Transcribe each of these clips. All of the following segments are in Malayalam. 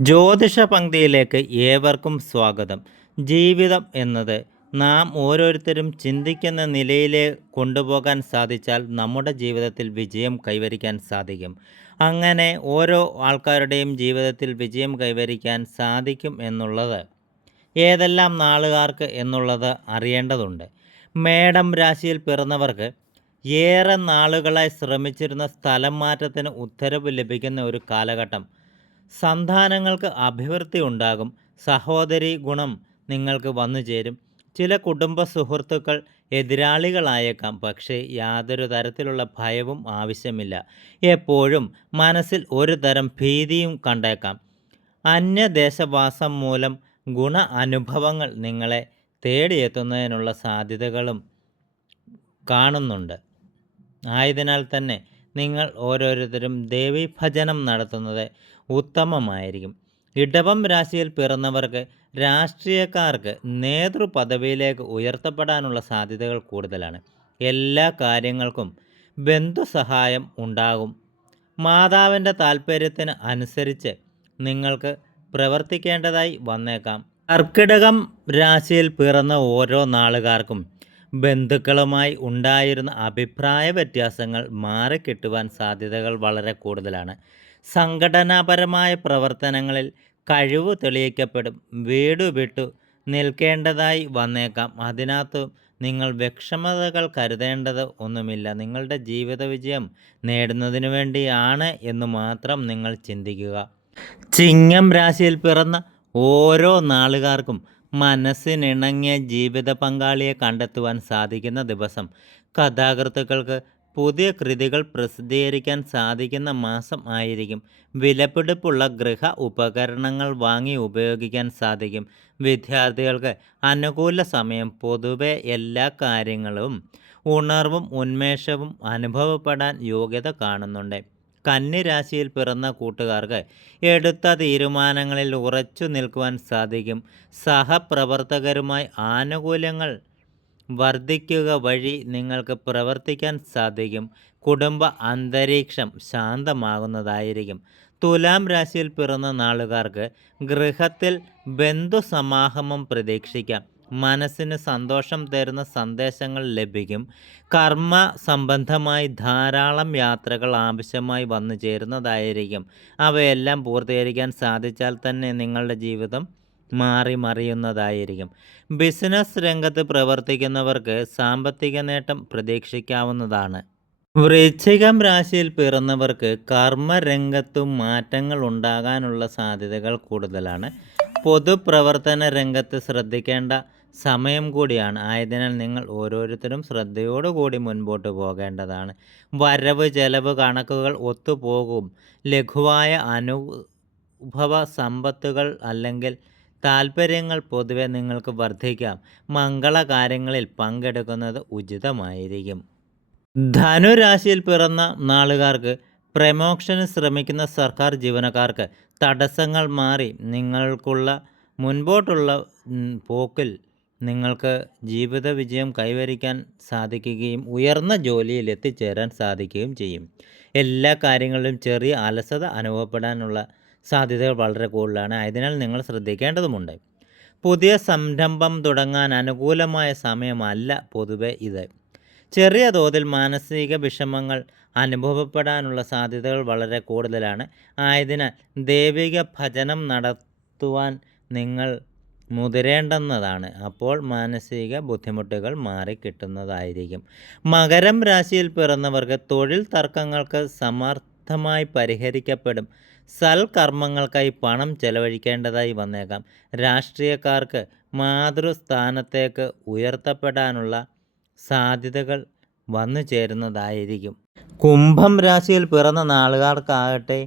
ജ്യോതിഷ പങ്ക്തിയിലേക്ക് ഏവർക്കും സ്വാഗതം. ജീവിതം എന്നത് നാം ഓരോരുത്തരും ചിന്തിക്കുന്ന നിലയിലെ കൊണ്ടുപോകാൻ സാധിച്ചാൽ നമ്മുടെ ജീവിതത്തിൽ വിജയം കൈവരിക്കാൻ സാധിക്കും. അങ്ങനെ ഓരോ ആൾക്കാരുടെയും ജീവിതത്തിൽ വിജയം കൈവരിക്കാൻ സാധിക്കും എന്നുള്ളത് ഏതെല്ലാം നാളുകാർക്ക് എന്നുള്ളത് അറിയേണ്ടതുണ്ട്. മേടം രാശിയിൽ പിറന്നവർക്ക് ഏറെ നാളുകളായി ശ്രമിച്ചിരുന്ന സ്ഥലം മാറ്റത്തിന് ഉത്തരവ് ലഭിക്കുന്ന ഒരു കാലഘട്ടം സന്താനങ്ങൾക്ക് അഭിവൃദ്ധി ഉണ്ടാകും. സഹോദരി ഗുണം നിങ്ങൾക്ക് വന്നു ചേരും. ചില കുടുംബ സുഹൃത്തുക്കൾ എതിരാളികളായേക്കാം. പക്ഷേ യാതൊരു തരത്തിലുള്ള ഭയവും ആവശ്യമില്ല. എപ്പോഴും മനസ്സിൽ ഒരു തരം ഭീതിയും കണ്ടേക്കാം. അന്യദേശവാസം മൂലം ഗുണ അനുഭവങ്ങൾ നിങ്ങളെ തേടിയെത്തുന്നതിനുള്ള സാധ്യതകളും കാണുന്നുണ്ട്. ആയതിനാൽ തന്നെ നിങ്ങൾ ഓരോരുത്തരും ദേവീഭജനം നടത്തുന്നത് ഉത്തമമായിരിക്കും. ഇടവം രാശിയിൽ പിറന്നവർക്ക് രാഷ്ട്രീയക്കാർക്ക് നേതൃപദവിയിലേക്ക് ഉയർത്തപ്പെടാനുള്ള സാധ്യതകൾ കൂടുതലാണ്. എല്ലാ കാര്യങ്ങൾക്കും ബന്ധുസഹായം ഉണ്ടാകും. മാതാവിന്റെ താല്പര്യത്തിന് അനുസരിച്ച് നിങ്ങൾക്ക് പ്രവർത്തിക്കേണ്ടതായി വന്നേക്കാം. കർക്കിടകം രാശിയിൽ പിറന്ന ഓരോ നാളുകാർക്കും ബന്ധുക്കളുമായി ഉണ്ടായിരുന്ന അഭിപ്രായ വ്യത്യാസങ്ങൾ മാറിക്കിട്ടുവാൻ സാധ്യതകൾ വളരെ കൂടുതലാണ്. സംഘടനാപരമായ പ്രവർത്തനങ്ങളിൽ കഴിവ് തെളിയിക്കപ്പെടും. വീട് വിട്ടു നിൽക്കേണ്ടതായി വന്നേക്കാം. അതിനകത്ത് നിങ്ങൾ വിഷമതകൾ കരുതേണ്ടത് ഒന്നുമില്ല. നിങ്ങളുടെ ജീവിത വിജയം നേടുന്നതിന് വേണ്ടിയാണ് എന്ന് മാത്രം നിങ്ങൾ ചിന്തിക്കുക. ചിങ്ങം രാശിയിൽ പിറന്ന ഓരോ നാളുകാർക്കും മനസ്സിനിണങ്ങിയ ജീവിത പങ്കാളിയെ കണ്ടെത്തുവാൻ സാധിക്കുന്ന ദിവസം. കഥാകൃത്തുക്കൾക്ക് പുതിയ കൃതികൾ പ്രസിദ്ധീകരിക്കാൻ സാധിക്കുന്ന മാസം ആയിരിക്കും. വിലപിടിപ്പുള്ള ഗൃഹ ഉപകരണങ്ങൾ വാങ്ങി ഉപയോഗിക്കാൻ സാധിക്കും. വിദ്യാർത്ഥികൾക്ക് അനുകൂല സമയം പൊതുവെ എല്ലാ കാര്യങ്ങളും ഉണർവും ഉന്മേഷവും അനുഭവപ്പെടാൻ യോഗ്യത കാണുന്നുണ്ട്. കന്നിരാശിയിൽ പിറന്ന കൂട്ടുകാർക്ക് എടുത്ത തീരുമാനങ്ങളിൽ ഉറച്ചു നിൽക്കുവാൻ സാധിക്കും. സഹപ്രവർത്തകരുമായി ആനുകൂല്യങ്ങൾ വർദ്ധിക്കുക വഴി നിങ്ങൾക്ക് പ്രവർത്തിക്കാൻ സാധിക്കും. കുടുംബ അന്തരീക്ഷം ശാന്തമാകുന്നതായിരിക്കും. തുലാം രാശിയിൽ പിറന്ന നാളുകാർക്ക് ഗൃഹത്തിൽ ബന്ധുസമാഗമം പ്രതീക്ഷിക്കാം. മനസ്സിന് സന്തോഷം തരുന്ന സന്ദേശങ്ങൾ ലഭിക്കും. കർമ്മ സംബന്ധമായി ധാരാളം യാത്രകൾ ആവശ്യമായി വന്നു ചേരുന്നതായിരിക്കും. അവയെല്ലാം പൂർത്തീകരിക്കാൻ സാധിച്ചാൽ തന്നെ നിങ്ങളുടെ ജീവിതം മാറി മറിയുന്നതായിരിക്കും. ബിസിനസ് രംഗത്ത് പ്രവർത്തിക്കുന്നവർക്ക് സാമ്പത്തിക നേട്ടം പ്രതീക്ഷിക്കാവുന്നതാണ്. വൃശ്ചികം രാശിയിൽ പിറന്നവർക്ക് കർമ്മരംഗത്തും മാറ്റങ്ങൾ ഉണ്ടാകാനുള്ള സാധ്യതകൾ കൂടുതലാണ്. പൊതുപ്രവർത്തന രംഗത്ത് ശ്രദ്ധിക്കേണ്ട സമയം കൂടിയാണ്. ആയതിനാൽ നിങ്ങൾ ഓരോരുത്തരും ശ്രദ്ധയോടുകൂടി മുൻപോട്ട് പോകേണ്ടതാണ്. വരവ് ചെലവ് കണക്കുകൾ ഒത്തുപോകും. ലഘുവായ അനുഭവ സമ്പത്തുകൾ അല്ലെങ്കിൽ താൽപ്പര്യങ്ങൾ പൊതുവെ നിങ്ങൾക്ക് വർദ്ധിക്കാം. മംഗളകാര്യങ്ങളിൽ പങ്കെടുക്കുന്നത് ഉചിതമായിരിക്കും. ധനുരാശിയിൽ പിറന്ന നാളുകാർക്ക് പ്രമോഷന് ശ്രമിക്കുന്ന സർക്കാർ ജീവനക്കാർക്ക് തടസ്സങ്ങൾ മാറി നിങ്ങൾക്കുള്ള മുൻപോട്ടുള്ള പോക്കിൽ നിങ്ങൾക്ക് ജീവിത വിജയം കൈവരിക്കാൻ സാധിക്കുകയും ഉയർന്ന ജോലിയിൽ എത്തിച്ചേരാൻ സാധിക്കുകയും ചെയ്യും. എല്ലാ കാര്യങ്ങളിലും ചെറിയ അലസത അനുഭവപ്പെടാനുള്ള സാധ്യതകൾ വളരെ കൂടുതലാണ്. അതിനാൽ നിങ്ങൾ ശ്രദ്ധിക്കേണ്ടതുമുണ്ട്. പുതിയ സംരംഭം തുടങ്ങാൻ അനുകൂലമായ സമയമല്ല പൊതുവെ ഇത്. ചെറിയ തോതിൽ മാനസിക വിഷമങ്ങൾ അനുഭവപ്പെടാനുള്ള സാധ്യതകൾ വളരെ കൂടുതലാണ്. ആയതിനാൽ ദൈവിക ഭജനം നടത്തുവാൻ നിങ്ങൾ മുതിരേണ്ടെന്നതാണ്. അപ്പോൾ മാനസിക ബുദ്ധിമുട്ടുകൾ മാറിക്കിട്ടുന്നതായിരിക്കും. മകരം രാശിയിൽ പിറന്നവർക്ക് തൊഴിൽ തർക്കങ്ങൾക്ക് സമർത്ഥമായി പരിഹരിക്കപ്പെടും. സൽക്കർമ്മങ്ങൾക്കായി പണം ചെലവഴിക്കേണ്ടതായി വന്നേക്കാം. രാഷ്ട്രീയക്കാർക്ക് മാതൃസ്ഥാനത്തേക്ക് ഉയർത്തപ്പെടാനുള്ള സാധ്യതകൾ വന്നു ചേരുന്നതായിരിക്കും. കുംഭം രാശിയിൽ പിറന്ന നാളുകാർക്കാകട്ടെ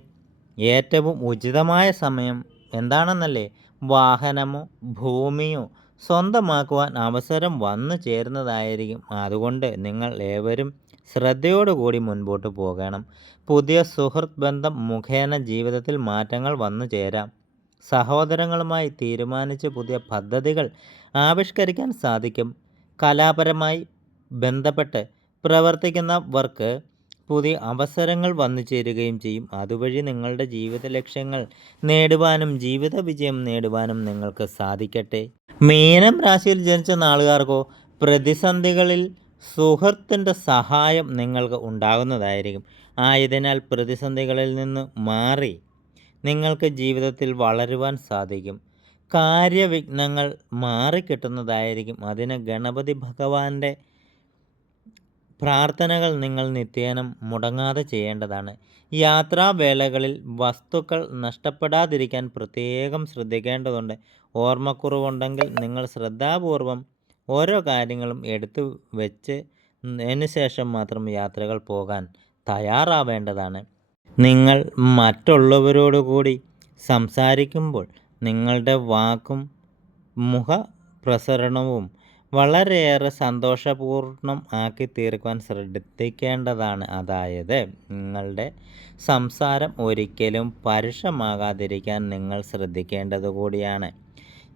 ഏറ്റവും ഉചിതമായ സമയം എന്താണെന്നല്ലേ? വാഹനമോ ഭൂമിയോ സ്വന്തമാക്കുവാൻ അവസരം വന്നു ചേരുന്നതായിരിക്കും. അതുകൊണ്ട് നിങ്ങൾ ഏവരും ശ്രദ്ധയോടുകൂടി മുൻപോട്ട് പോകണം. പുതിയ സുഹൃത്ത് ബന്ധം മുഖേന ജീവിതത്തിൽ മാറ്റങ്ങൾ വന്നു ചേരാം. സഹോദരങ്ങളുമായി തീരുമാനിച്ച് പുതിയ പദ്ധതികൾ ആവിഷ്കരിക്കാൻ സാധിക്കും. കലാപരമായി ബന്ധപ്പെട്ട് പ്രവർത്തിക്കുന്നവർക്ക് പുതിയ അവസരങ്ങൾ വന്നു ചേരുകയും ചെയ്യും. അതുവഴി നിങ്ങളുടെ ജീവിത ലക്ഷ്യങ്ങൾ നേടുവാനും ജീവിത വിജയം നേടുവാനും നിങ്ങൾക്ക് സാധിക്കട്ടെ. മീനം രാശിയിൽ ജനിച്ച നാളുകാർക്കോ പ്രതിസന്ധികളിൽ സുഹൃത്തിന്റെ സഹായം നിങ്ങൾക്ക് ഉണ്ടാകുന്നതായിരിക്കും. ആയതിനാൽ പ്രതിസന്ധികളിൽ നിന്ന് മാറി നിങ്ങൾക്ക് ജീവിതത്തിൽ വളരുവാൻ സാധിക്കും. കാര്യവിഘ്നങ്ങൾ മാറിക്കിട്ടുന്നതായിരിക്കും. അതിന് ഗണപതി ഭഗവാന്റെ പ്രാർത്ഥനകൾ നിങ്ങൾ നിത്യേനം മുടങ്ങാതെ ചെയ്യേണ്ടതാണ്. യാത്രാവേളകളിൽ വസ്തുക്കൾ നഷ്ടപ്പെടാതിരിക്കാൻ പ്രത്യേകം ശ്രദ്ധിക്കേണ്ടതുണ്ട്. ഓർമ്മക്കുറവുണ്ടെങ്കിൽ നിങ്ങൾ ശ്രദ്ധാപൂർവം ഓരോ കാര്യങ്ങളും എടുത്തു വെച്ച് ശേഷം മാത്രം യാത്രകൾ പോകാൻ തയ്യാറാവേണ്ടതാണ്. നിങ്ങൾ മറ്റുള്ളവരോട് കൂടി സംസാരിക്കുമ്പോൾ നിങ്ങളുടെ വാക്കും മുഖ പ്രസരണവും വളരെയേറെ സന്തോഷപൂർണം ആക്കി തീർക്കുവാൻ ശ്രദ്ധിക്കേണ്ടതാണ്. അതായത് നിങ്ങളുടെ സംസാരം ഒരിക്കലും പരുഷമാകാതിരിക്കാൻ നിങ്ങൾ ശ്രദ്ധിക്കേണ്ടത് കൂടിയാണ്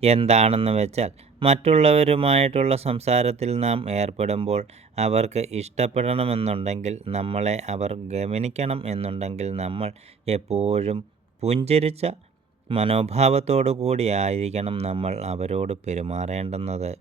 എന്താണെന്ന് വെച്ചാൽ മറ്റുള്ളവരുമായിട്ടുള്ള സംസാരത്തിൽ നാം ഏർപ്പെടുമ്പോൾ അവർക്ക് ഇഷ്ടപ്പെടണമെന്നുണ്ടെങ്കിൽ നമ്മളെ അവർ ഗമനിക്കണം എന്നുണ്ടെങ്കിൽ നമ്മൾ എപ്പോഴും പുഞ്ചിരിച്ച മനോഭാവത്തോടു കൂടിയായിരിക്കണം നമ്മൾ അവരോട് പെരുമാറേണ്ടുന്നത്.